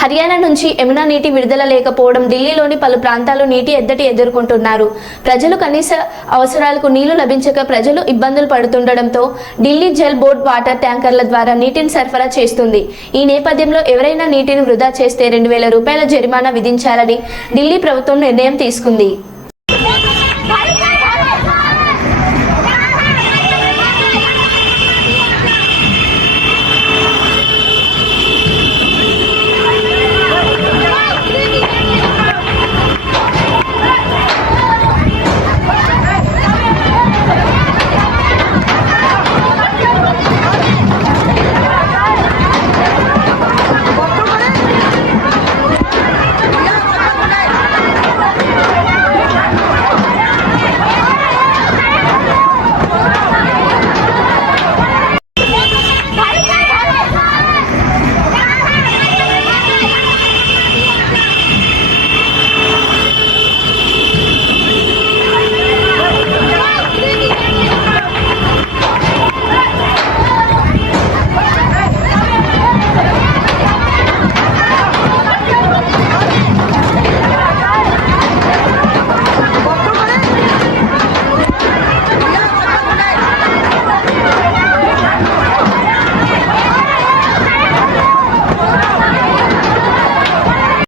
హర్యానా నుంచి యమునా నీటి విడుదల లేకపోవడం ఢిల్లీలోని పలు ప్రాంతాలు నీటి ఎద్దటి ఎదుర్కొంటున్నారు. ప్రజలు కనీస అవసరాలకు నీళ్ళు లభించక ప్రజలు ఇబ్బందులు పడుతుండటంతో ఢిల్లీ జల్ బోర్డ్ వాటర్ ట్యాంకర్ల ద్వారా నీటిని సరఫరా చేస్తుంది. ఈ నేపథ్యంలో ఎవరైనా నీటిని వృధా చేస్తే రెండు వేల రూపాయల జరిమానా విధించాలని ఢిల్లీ ప్రభుత్వం నిర్ణయం తీసుకుంది.